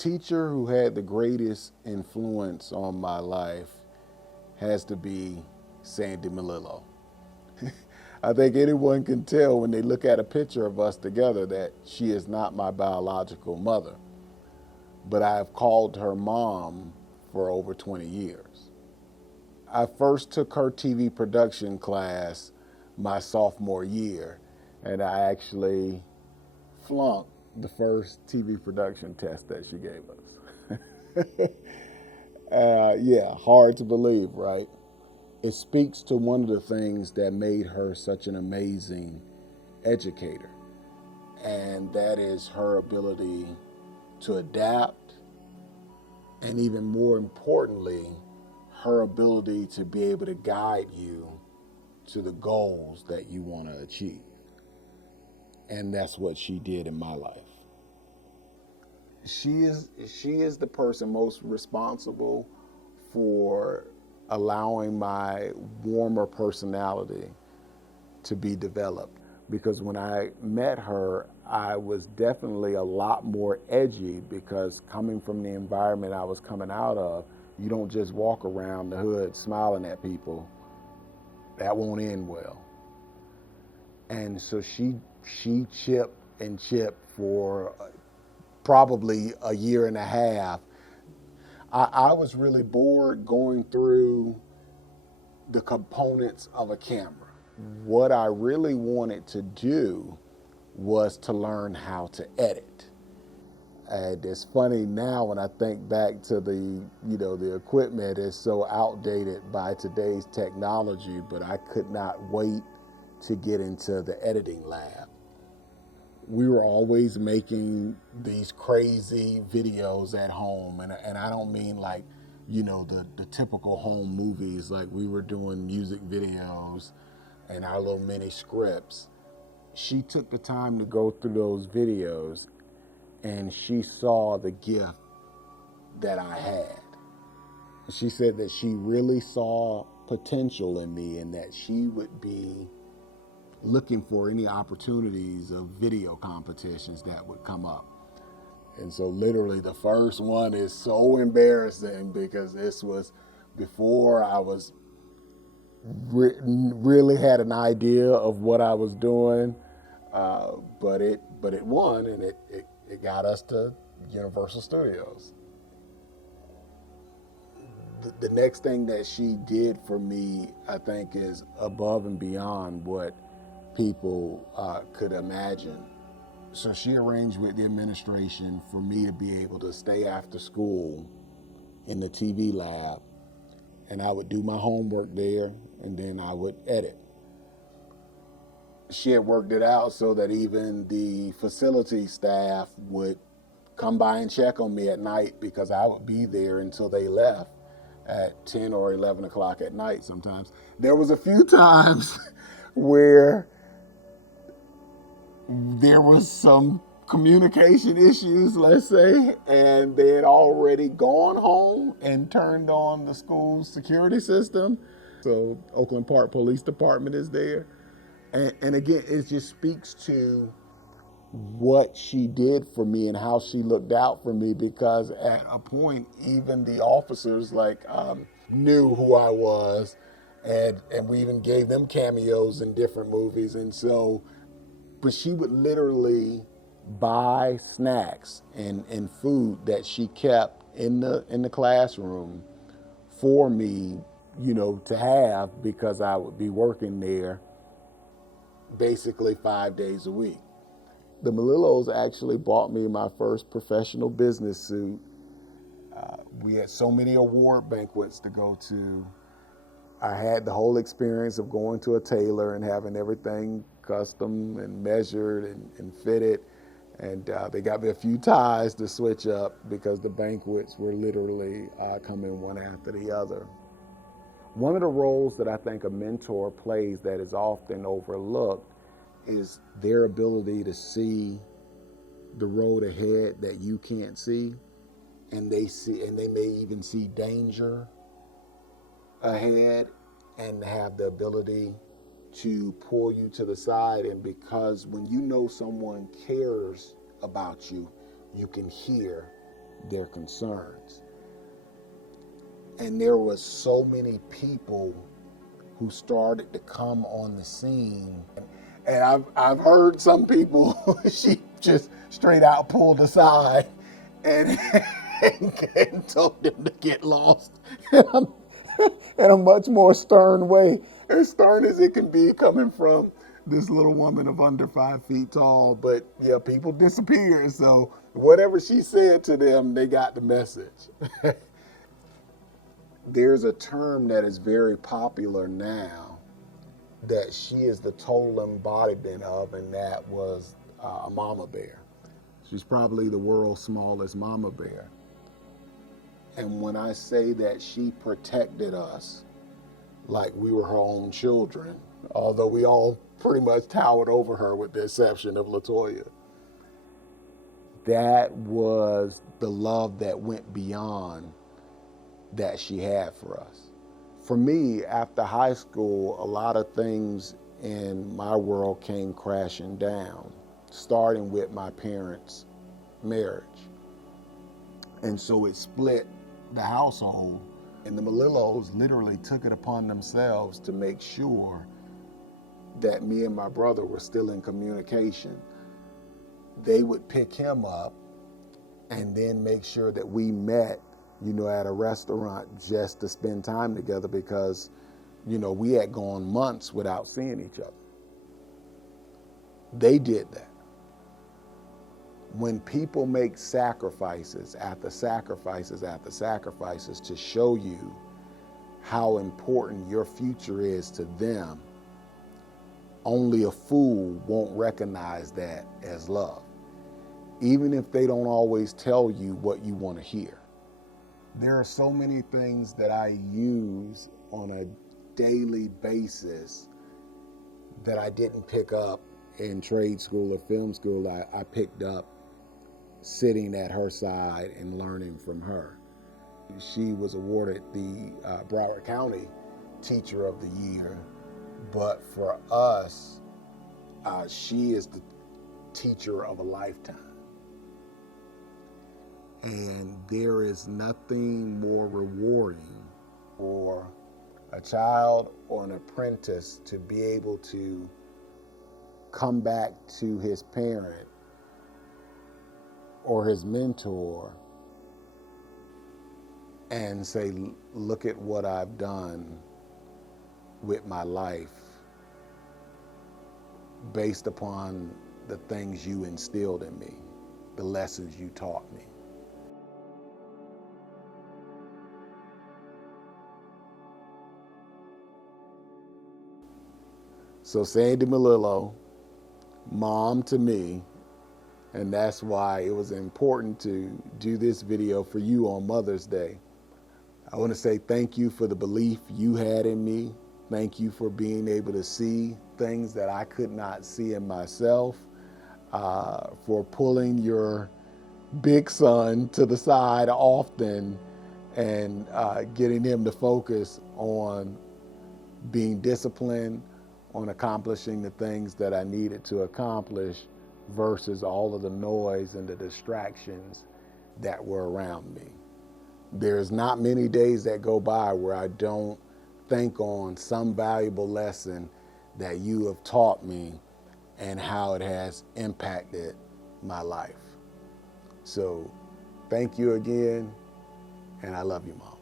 teacher who had the greatest influence on my life has to be Sandy Melillo. I think anyone can tell when they look at a picture of us together that she is not my biological mother, but I have called her mom for over 20 years. I first took her TV production class my sophomore year, and I actually flunked the first TV production test that she gave us. Yeah, hard to believe, right? It speaks to one of the things that made her such an amazing educator, and that is her ability to adapt, and even more importantly, her ability to be able to guide you to the goals that you want to achieve. And that's what she did in my life. She is the person most responsible for allowing my warmer personality to be developed. Because when I met her, I was definitely a lot more edgy because coming from the environment I was coming out of, you don't just walk around the hood smiling at people. That won't end well. And so she chipped and chipped for probably a year and a half. I was really bored going through the components of a camera. What I really wanted to do was to learn how to edit. And it's funny now when I think back to the equipment is so outdated by today's technology, but I could not wait to get into the editing lab. We were always making these crazy videos at home, and I don't mean like, the typical home movies, like we were doing music videos and our little mini scripts. She took the time to go through those videos, and she saw the gift that I had. She said that she really saw potential in me and that she would be looking for any opportunities of video competitions that would come up. And so literally the first one is so embarrassing because this was before I was really had an idea of what I was doing, but it won, and it got us to Universal Studios. The next thing that she did for me, I think, is above and beyond what people could imagine. So she arranged with the administration for me to be able to stay after school in the TV lab, and I would do my homework there, and then I would edit. She had worked it out so that even the facility staff would come by and check on me at night because I would be there until they left at 10 or 11 o'clock at night sometimes. There was a few times where there was some communication issues, let's say, and they had already gone home and turned on the school security system. So Oakland Park Police Department is there. And again, it just speaks to what she did for me and how she looked out for me, because at a point, even the officers knew who I was, and we even gave them cameos in different movies. And so, but she would literally buy snacks and food that she kept in the classroom for me, to have, because I would be working there basically 5 days a week. The Melillos actually bought me my first professional business suit. We had so many award banquets to go to. I had the whole experience of going to a tailor and having everything custom and measured and fitted. And they got me a few ties to switch up because the banquets were literally coming one after the other. One of the roles that I think a mentor plays that is often overlooked is their ability to see the road ahead that you can't see, and they may even see danger ahead and have the ability to pull you to the side. And because when you know someone cares about you, you can hear their concerns. And there was so many people who started to come on the scene. And I've heard some people she just straight out pulled aside and, and told them to get lost in a much more stern way, as stern as it can be coming from this little woman of under 5 feet tall. But yeah, people disappeared. So whatever she said to them, they got the message. There's a term that is very popular now that she is the total embodiment of, and that was a mama bear. She's probably the world's smallest mama bear. And when I say that she protected us like we were her own children, although we all pretty much towered over her with the exception of LaToya, that was the love that went beyond that she had for us. For me, after high school, a lot of things in my world came crashing down, starting with my parents' marriage. And so it split the household, and the Melillos literally took it upon themselves to make sure that me and my brother were still in communication. They would pick him up and then make sure that we met, at a restaurant just to spend time together because, we had gone months without seeing each other. They did that. When people make sacrifices after sacrifices after sacrifices to show you how important your future is to them, only a fool won't recognize that as love, even if they don't always tell you what you want to hear. There are so many things that I use on a daily basis that I didn't pick up in trade school or film school. I picked up sitting at her side and learning from her. She was awarded the Broward County Teacher of the Year, but for us, she is the teacher of a lifetime. And there is nothing more rewarding for a child or an apprentice to be able to come back to his parent or his mentor and say, look at what I've done with my life based upon the things you instilled in me, the lessons you taught me. So Sandy Melillo, mom to me, and that's why it was important to do this video for you on Mother's Day. I want to say thank you for the belief you had in me. Thank you for being able to see things that I could not see in myself, for pulling your big son to the side often and getting him to focus on being disciplined, on accomplishing the things that I needed to accomplish versus all of the noise and the distractions that were around me. There's not many days that go by where I don't think on some valuable lesson that you have taught me and how it has impacted my life. So thank you again, and I love you, Mom.